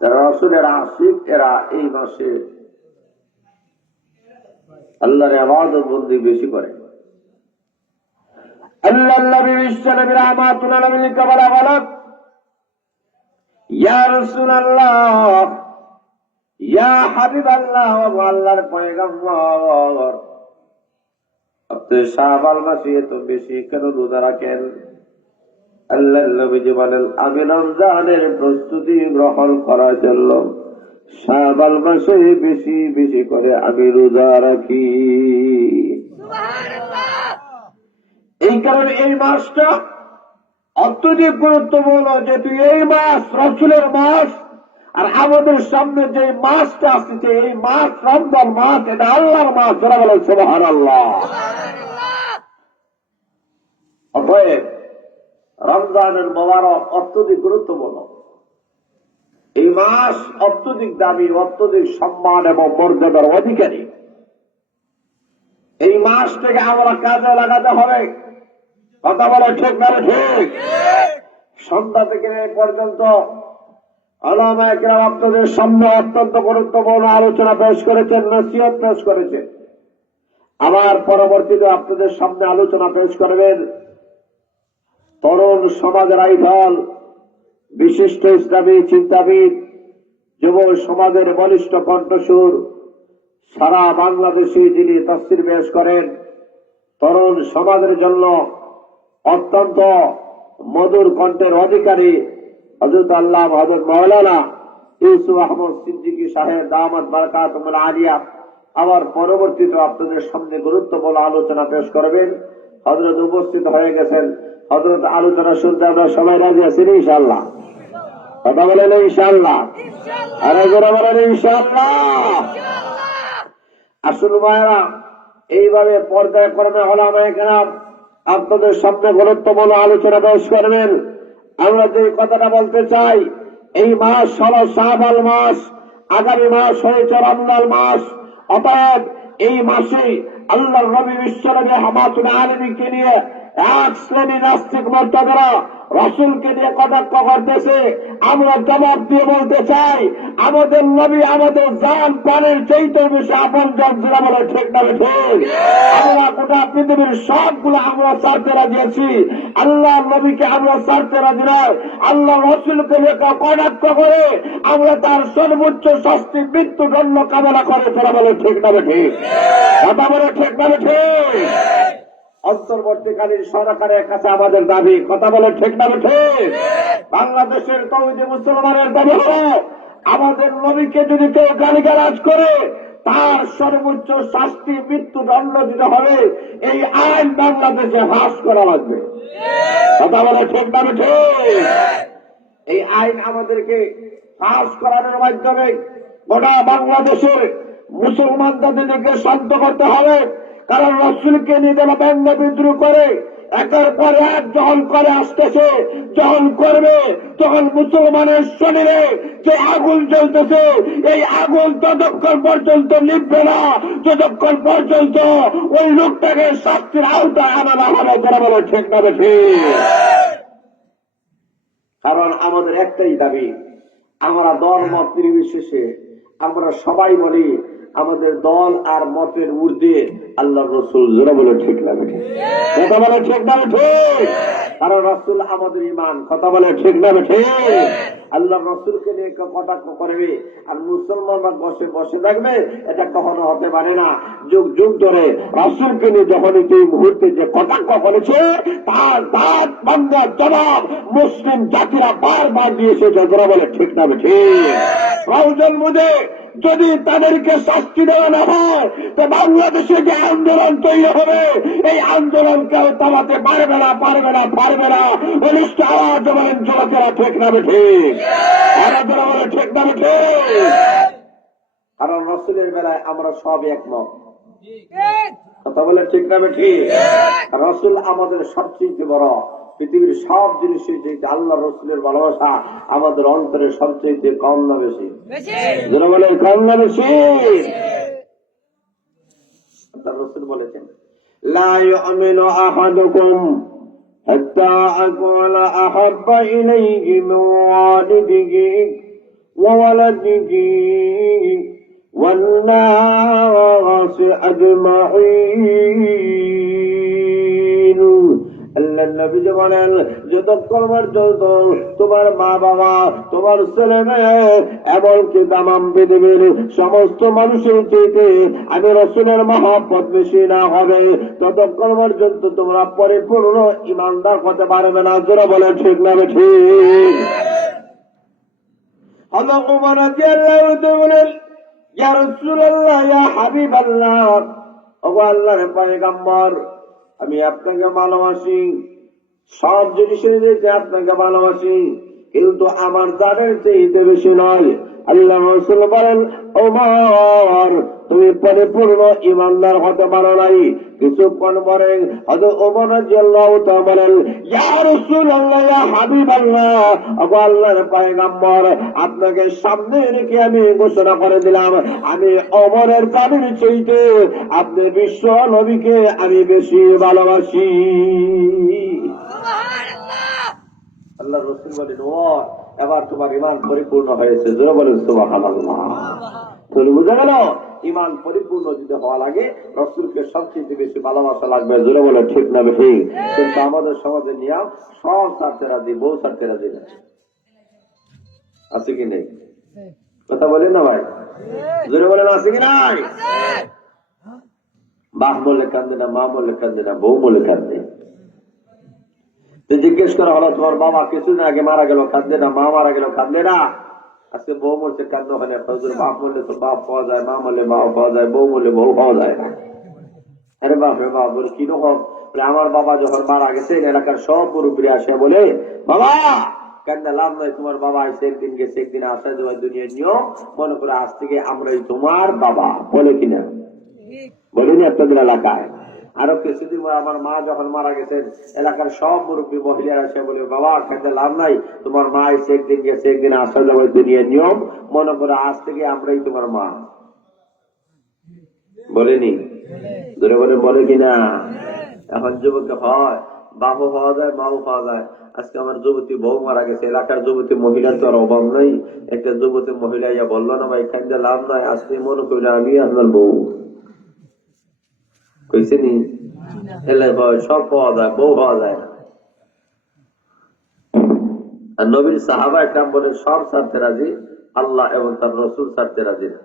যারা রাসূলের আশিক এরা এই মাসে আল্লাহর ইবাদত বন্দি বেশি করে। আল্লাহর নবী বিশ্বনবী রাহমাতুল আলামিনকে বলা, ইয়া রাসূলুল্লাহ, ইয়া হাবিবাল্লাহ, ওয়া আল্লাহর পয়গম্বর, আপনি শাবাল মাসে তো বেশি কেন রোজা রাখেন? আল্লাহর নবীজি বলেন, আমি রমজানের প্রস্তুতি গ্রহণ করার জন্য শাবাল মাসে বেশি বেশি করে আমি রোজা রাখি। এই কারণে এই মাসটা অত্যধিক গুরুত্বপূর্ণ, যেহেতু এই মাস রাসূলের মাস, আর আমাদের সামনে যে মাসটা আসছে এই মাস রমজান মাস, এটা আল্লাহর মাস। যারা বলে সুবহানাল্লাহ। অতএব রমজানের মোবারক অত্যধিক গুরুত্বপূর্ণ। এই মাস অত্যধিক দাবি, অত্যধিক সম্মান এবং মর্যাদার অধিকারী। এই মাসটাকে আমরা কাজে লাগাতে হবে। কথা বলে ঠিক না ঠিক? সন্ধ্যা থেকে এই পর্যন্ত উলামায়ে কেরাম আপনাদের সামনে অত্যন্ত গুরুত্বপূর্ণ আলোচনা পেশ করেছেন, নসিহত পেশ করেছেন। আবার পরবর্তীতে আপনাদের সামনে আলোচনা পেশ করবেন তরুণ সমাজের আইডল, বিশিষ্ট ইসলামী চিন্তাবিদ, যুব সমাজের বলিষ্ঠ কণ্ঠস্বর, সারা বাংলাদেশে যিনি তাফসীর পেশ করেন, তরুণ সমাজের জন্য অত্যন্ত মধুর কণ্ঠের অধিকারী হযরত আল্লাহ হযরত মাওলানা ইউসুফ আহমদ সিদ্দিকী সাহেব দামাত বারাকাতুহুল আলিয়া আবার পরবর্তীতে আপনাদের সামনে গুরুত্বপূর্ণ আলোচনা পেশ করবেন। হযরত উপস্থিত হয়ে গেছেন। হযরত আলোচনা শুনতে আমরা সবাই রাজি আছি ইনশাআল্লাহ? কথা বলেন ইনশাআল্লাহ? আরে জোরে বলেন ইনশাআল্লাহ। আসল ভাইরা, এইভাবে পর্যায়ক্রমে উলামায়ে কেরাম আপনাদের সামনে গুরুত্বপূর্ণ আলোচনা পেশ করবেন। আমরা যে কথাটা বলতে চাই, এই মাস হলো শাবাল মাস, আগামী মাস হয়েছে রমজান মাস। অতএব এই মাসে আল্লাহর নবী বিশ্বনবী রাহমাতুল আলামিনকে নিয়ে এক শ্রেণী নাস্তিক মুরতাদরা রাসূলকে দিয়ে কটাক্ষ করতেছে। আমরা জবাব দিয়ে বলতে চাই, আমাদের নবী আমাদের জান প্রাণের চাইতে বেশি আপনজন। যারা বলে ঠিক না ঠিক? আমরা গোটা পৃথিবীর সবগুলো আমরা ছাড়তে রাজি আছি, আল্লাহর নবীকে আমরা ছাড়তে রাজি নয়। আল্লাহ রাসূলকে নিয়ে কটাক্ষ করে আমরা তার সর্বোচ্চ শাস্তি মৃত্যুদণ্ড কামনা করে। যারা বলে ঠিক না ঠিক? কথা বলে ঠিক না ঠিক? অন্তর্বর্তীকালীন সরকারের কাছে আমাদের দাবি, কথা বলে ঠিক না ঠিক? বাংলাদেশের তৌহিদি মুসলমানের দাবি হলো, আমাদের নবীকে যদি কেউ গালিগালাজ করে তার সর্বোচ্চ শাস্তি মৃত্যুদণ্ড দিতে হবে। এই আইন বাংলাদেশে পাস করা লাগবে। কথা বলে ঠিক না ঠিক? এই আইন আমাদেরকে পাস করানোর মাধ্যমে গোটা বাংলাদেশের মুসলমানদেরকে শান্ত করতে হবে। কারণ রাসূলকে নিয়ে যারা ব্যঙ্গ বিদ্রুপ করে, একের পর এক যখন করে আসতেছে, যখন করবে, তখন মুসলমানের শরীরে যে আগুন জ্বলতেছে, এই আগুন ততক্ষণ পর্যন্ত নিভবে না যতক্ষণ পর্যন্ত ওই লোকটাকে শাস্তির আওতায় আনা না হবে। যারা বলে ঠিক না ঠিক? কারণ আমাদের একটাই দাবি, আমরা দল মত নির্বিশেষে আমরা সবাই বলি আমাদের দল আর মতের ঊর্ধ্বে আল্লাহর রাসূল। যারা বলে ঠিক না ঠিক? কথা বলে ঠিক না ঠিক? কারণ রাসূল আমাদের ঈমান। কথা বলে ঠিক না ঠিক? আল্লাহর রাসূলকে নিয়ে কটাক্ষ করবে আর মুসলমানরা বসে বসে থাকবে, এটা কখনো হতে পারে না। যুগ যুগ ধরে রাসূলকে নিয়ে যখন এই মুহূর্তে যে কটাক্ষ করেছে তার দাঁত ভাঙার জবাব মুসলিম জাতিরা বারবার দিয়েছে। যারা বলে ঠিক না ঠিক? প্রয়োজন বুঝে যদি তাদেরকে শাস্তি দেওয়া না হয় তো বাংলাদেশে যে আন্দোলন তৈরি হবে, এই আন্দোলন কেউ থামাতে পারবে না, পারবে না, পারবে না। বলিষ্ঠ আওয়াজ বলেন যুবকেরা ঠিক না ঠিক? আরাধনা বলে ঠিক না ঠিক? কারণ রাসূলের বেলায় আমরা সব একমত। কথা বলে ঠিক না ঠিক? রাসূল আমাদের সবচেয়ে বড়। পৃথিবীর সব জিনিসের চাইতে আল্লাহ রাসূলের ভালোবাসা আমাদের অন্তরে সবচেয়ে কম না বেশি? যারা বলে কম না বেশি? রাসূল বলেছেন, লা ইউমিনু আহাদুকুম حتى أكون أحب إليه من والده وولده والناس أجمعين. আল্লাহ নবী বলেন, যতক্ষণ পর্যন্ত তোমার মা বাবা, তোমার ছেলে মেয়ে, এমনকি তামাম পৃথিবীর সমস্ত মানুষের চেয়ে আমি রাসূলের মহব্বত বেশি না হবে, ততক্ষণ পর্যন্ত তোমরা পরিপূর্ণ ঈমানদার হতে পারবে না। যারা বলে ঠিক না ঠিক? হযরত ওমর রাদিয়াল্লাহু তাআলা বলেন, ইয়া রাসূলুল্লাহ, ইয়া হাবিবাল্লাহ, ওগো আল্লাহর পয়গম্বর, আমি আপনাকে ভালোবাসি, সব জিনিসের চাইতে আপনাকে ভালোবাসি, কিন্তু আমার জানের চাইতে বেশি নয়। আল্লাহ রাসূল বলেন, ওমর, তুমি পরিপূর্ণ ঈমানদার হতে পারো নাই। কিছুক্ষণ পরে হযরত ওমর রাদিয়াল্লাহু তাআলা বলেন, ইয়া রাসূলুল্লাহ, ইয়া হাবিবাল্লাহ, ওগো আল্লাহর পয়গম্বর, আপনাকে সামনে রেখে আমি ঘোষণা করে দিলাম, আমি ওমরের জানের চাইতে আপনি বিশ্ব নবীকে আমি বেশি ভালোবাসি। আল্লাহ রাসূল বলেন, ও এবার তোমার ঈমান পরিপূর্ণ হয়েছে। জোরে বলেন সুবহানাল্লাহ। তাহলে বুঝা গেল, ঈমান পরিপূর্ণ যদি হওয়া লাগে রাসূলকে সবচেয়ে বেশি ভালোবাসা লাগবে। জোরে বলে ঠিক না বেশি? কিন্তু আমাদের সমাজের নিয়ম সব ছাড়তে রাজি, বউ ছাড়তে রাজি না। আছে কি নেই? কথা বলেন না ভাই, জোরে বলেন আছে কি নাই? বাপ বলে কান্দে না, মা বলে কান্দে না, বউ বলে কান্দে। জিজ্ঞেস করা হলো, তোমার বাবা কিছুদিন আগে মারা গেল, কান্দে না? মা মারা গেল, কান্দে না? আজকে বউ মরছে, কান্দ হয় না? বাপ মরলে তো বাপ পাওয়া যায়, মা মরলে মা পাওয়া যায়, বউ মরলে বউ পাওয়া যায় না। আরে বাপ রে বাপ, বলে কিরকম? আমার বাবা যখন মারা গেছে, এলাকার সব মুরব্বী আসে বলে, বাবা কান্দা লাভ নয়, তোমার বাবা আসে একদিন গেছে, একদিন আসা যাওয়া দুনিয়ার নিয়ম, মনে করে আজ থেকে আমরাই তোমার বাবা। বলে কিনা? বলিনি আপনাদের এলাকায়? আরো কিছুদিন আমার মা যখন মারা গেছেন, এলাকার সব মুরব্বী মহিলারা এসে বলে, বাবা কাঁদতে লাভ নাই, তোমার মা এসে একদিন গেছে, একদিন আসা যাবে দুনিয়ার নিয়ম, মনে করে আজ থেকে আমরাই তোমার মা। বলেনি? ধরে বলে, বলে কিনা? এখন যুবকে হয়, বাবু পাওয়া যায়, মাও পাওয়া যায়। আজকে আমার যুবতী বউ মারা গেছে, এলাকার যুবতী মহিলার তো আর অভাব নাই। একটা যুবতী মহিলা ইয়া বললো না, ভাই কাঁদতে লাভ নাই, আজকে মনে করলে আমি আপনার বউ। কইছে নি? সব পাওয়া যায়, বউ পাওয়া যায়। আর নবীর সাহাবা একরাম বলে, সব ছাড়তে রাজি, আল্লাহ এবং তার রাসূল ছাড়তে রাজি না।